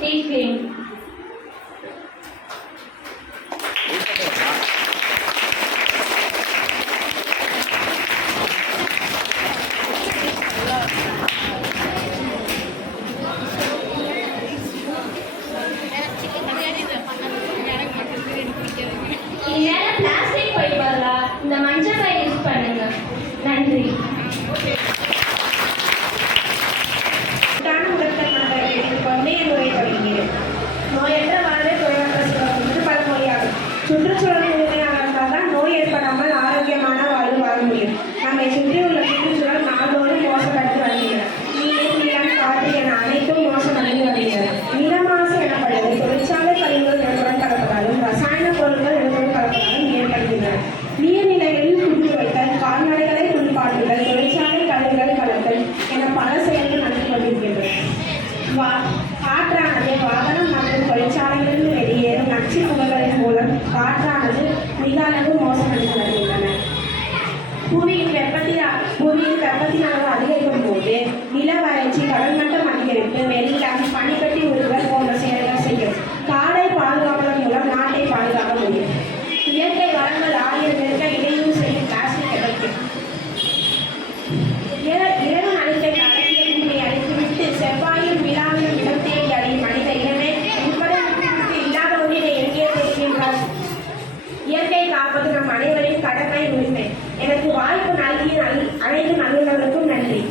teaching. இந்நேரம் plastic by பதிலா இந்த மஞ்சள் பை யூஸ் பண்ணுங்க. நன்றி. நோயற்ற வாழ்வே குறைவற்ற செல்வம் என்று பழமொழியாகும். சுற்றுச்சூழல் தூய்மையாக இருந்தால்தான் நோய் ஏற்படாமல் ஆரோக்கியமான வாழ்வு வாழ முடியும். நம்மை சுற்றியுள்ள சுற்றுச்சூழல் நாள்தோறும் மோசப்பட்டு வருகிறது. நீர், நிலம், காற்று என அனைத்தும் மோசமடைந்து வருகிறது. நிலமாசு எனப்படுவது தொழிற்சாலை கழிவுகள் நிலத்துடன் கலப்பதாலும் ரசாயன பொருட்கள் நிலத்துடன் கலப்பதாலும் ஏற்படுகின்றன. நீர்நிலைகளில் குடித்து வைத்தல், கால்நடைகளை குளிப்பாட்டுதல், தொழிற்சாலை கழிவுகளை கலத்தல் என பல செயல்கள் நடந்து கொண்டிருக்கின்றன. காற்றானது வாகனம் மற்றும் தொழிற்சாலைகளிலிருந்து வெளியேறும் நச்சு புகைகளின் மூலம் காற்றானது மிக அளவு மோசமடைந்து வருகின்றன. புவியின் வெப்பத்தின் அளவு அதிகரிக்கும் போது நில வறட்சி, கடல் மட்டம் அதிகரிப்பு, வெள்ளம், பனிக்கட்டி உருவல் போன்ற செயல்கள் செய்யும். காடை பாதுகாப்பதன் மூலம் நாட்டை பாதுகாக்க முடியும். இயற்கை வளங்கள் ஆயிரம் இருக்க இடையூறு செய்யும் பிளாஸ்டிக் எதற்கு? இரவு நடுக்கை அடக்கிய அழித்துவிட்டு செவ்வாயில் விழாவிலும் இடம் தேடி அடையும் மனித இனமே உட்பட இல்லாத ஒன்றினை எங்கே தெரிகின்றார்? இயற்கை காப்பது நம் அனைவரின் கடமை, உரிமை. எனக்கு வாய்ப்பு நல்கிய அனைத்து நல்லுறவுகளுக்கும் நன்றி.